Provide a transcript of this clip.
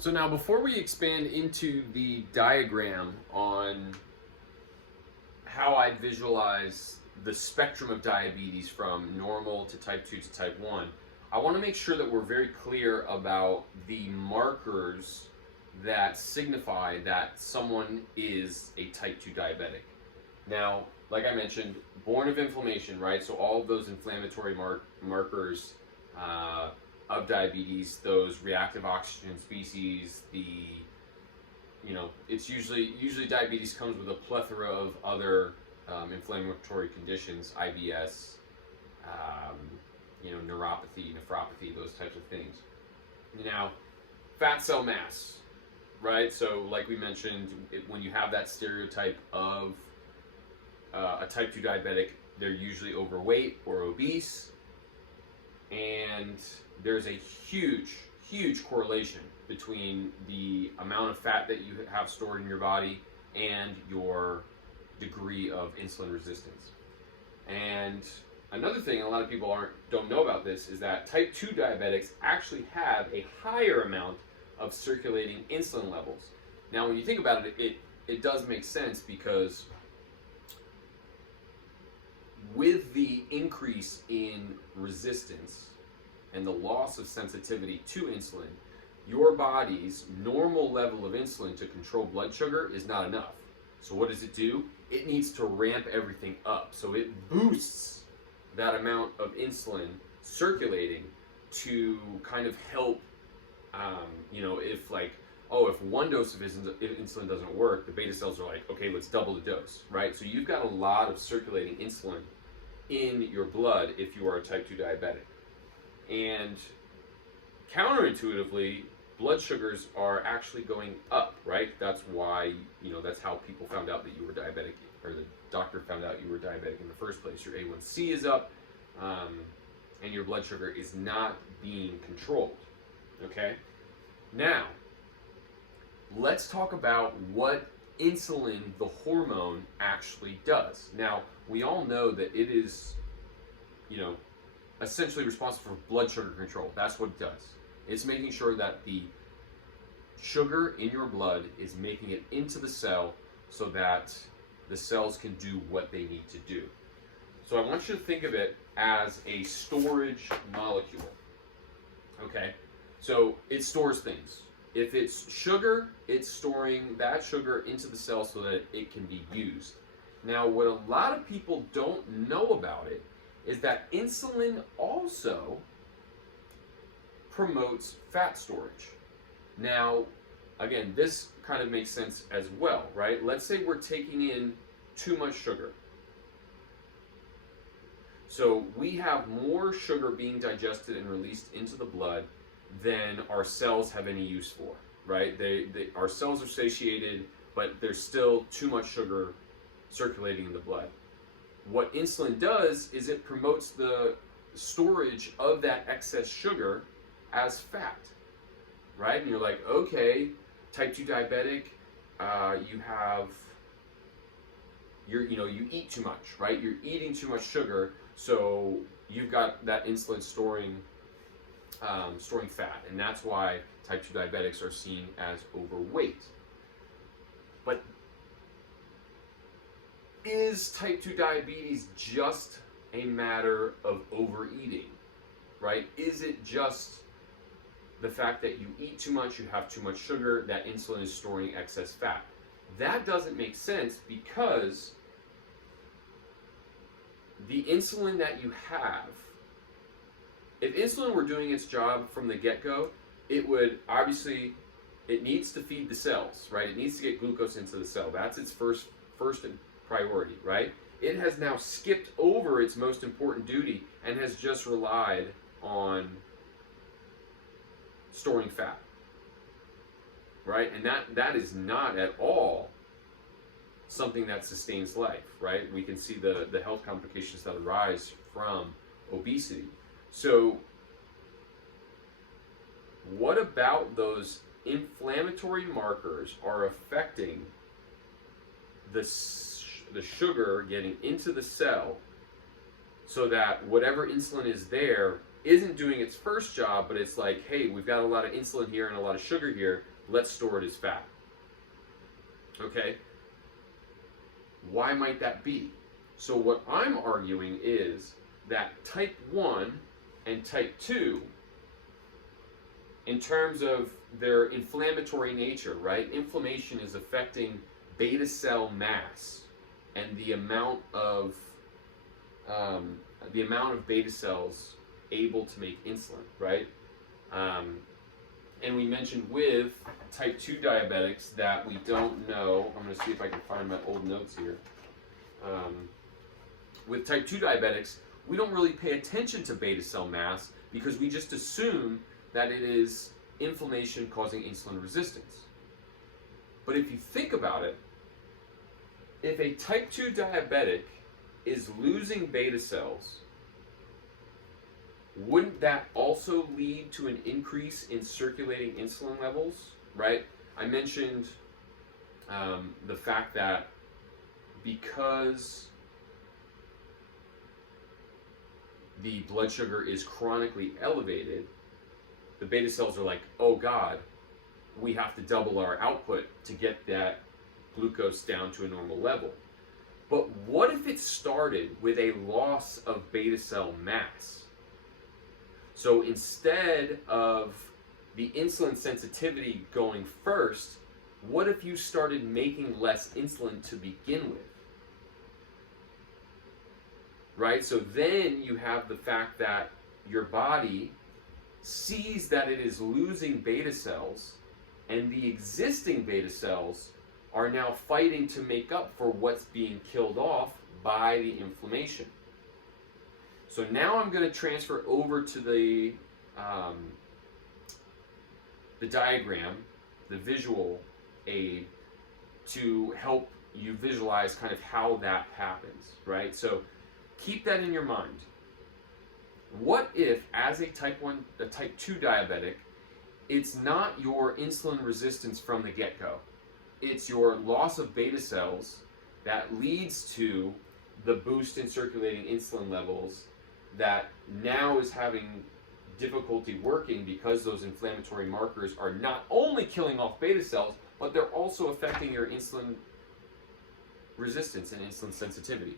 So now before we expand into the diagram on how I visualize the spectrum of diabetes from normal to type 2 to type 1, I want to make sure that we're very clear about the markers that signify that someone is a type 2 diabetic. Now, like I mentioned, born of inflammation, right? So all of those inflammatory markers of diabetes, those reactive oxygen species, it's usually diabetes comes with a plethora of other inflammatory conditions, IBS, neuropathy, nephropathy, those types of things. Now, fat cell mass, right? So like we mentioned, when you have that stereotype of a type 2 diabetic, they're usually overweight or obese, and there's a huge correlation between the amount of fat that you have stored in your body and your degree of insulin resistance. And another thing a lot of people don't know about this is that type 2 diabetics actually have a higher amount of circulating insulin levels. Now, when you think about it, it does make sense, because with the increase in resistance and the loss of sensitivity to insulin, your body's normal level of insulin to control blood sugar is not enough. So what does it do? It needs to ramp everything up. So it boosts that amount of insulin circulating to kind of help, if one dose of insulin doesn't work, the beta cells are like, okay, let's double the dose, right? So you've got a lot of circulating insulin in your blood if you are a type 2 diabetic. And counterintuitively, blood sugars are actually going up, right? That's why, that's how people found out that you were diabetic, or the doctor found out you were diabetic in the first place. Your A1C is up, and your blood sugar is not being controlled, okay? Now, let's talk about what insulin, the hormone, actually does. Now, we all know that it is, essentially responsible for blood sugar control. That's what it does. It's making sure that the sugar in your blood is making it into the cell so that the cells can do what they need to do. So I want you to think of it as a storage molecule. Okay? So it stores things. If it's sugar, it's storing that sugar into the cell so that it can be used. Now, what a lot of people don't know about it is that insulin also promotes fat storage. Now, again, this kind of makes sense as well, right? Let's say we're taking in too much sugar. So we have more sugar being digested and released into the blood than our cells have any use for, right? Our cells are satiated, but there's still too much sugar circulating in the blood. What insulin does is it promotes the storage of that excess sugar as fat, right? And you're like, okay, type 2 diabetic, you eat too much, right? You're eating too much sugar, so you've got that insulin storing fat, and that's why type 2 diabetics are seen as overweight. But is type 2 diabetes just a matter of overeating, right? Is it just the fact that you eat too much, you have too much sugar, that insulin is storing excess fat? That doesn't make sense, because the insulin that you have, if insulin were doing its job from the get-go, it needs to feed the cells, right? It needs to get glucose into the cell. That's its first priority, right? It has now skipped over its most important duty and has just relied on storing fat, right? And that is not at all something that sustains life, right? We can see the health complications that arise from obesity. So what about those inflammatory markers are affecting the sugar getting into the cell, so that whatever insulin is there isn't doing its first job, but it's like, hey, we've got a lot of insulin here and a lot of sugar here, let's store it as fat. Okay? Why might that be? So what I'm arguing is that type 1 and type 2, in terms of their inflammatory nature, right? Inflammation is affecting beta cell mass and the amount of beta cells able to make insulin, right? And we mentioned with type 2 diabetics that we don't know. I'm going to see if I can find my old notes here. With type 2 diabetics, we don't really pay attention to beta cell mass because we just assume that it is inflammation causing insulin resistance. But if you think about it, if a type 2 diabetic is losing beta cells, wouldn't that also lead to an increase in circulating insulin levels, right? I mentioned the fact that because the blood sugar is chronically elevated, the beta cells are like, oh God, we have to double our output to get that glucose down to a normal level. But what if it started with a loss of beta cell mass? So instead of the insulin sensitivity going first, what if you started making less insulin to begin with? Right? So then you have the fact that your body sees that it is losing beta cells, and the existing beta cells are now fighting to make up for what's being killed off by the inflammation. So now I'm going to transfer over to the diagram, the visual aid, to help you visualize kind of how that happens, right? So keep that in your mind. What if, as a type 2 diabetic, it's not your insulin resistance from the get-go? It's your loss of beta cells that leads to the boost in circulating insulin levels that now is having difficulty working because those inflammatory markers are not only killing off beta cells, but they're also affecting your insulin resistance and insulin sensitivity.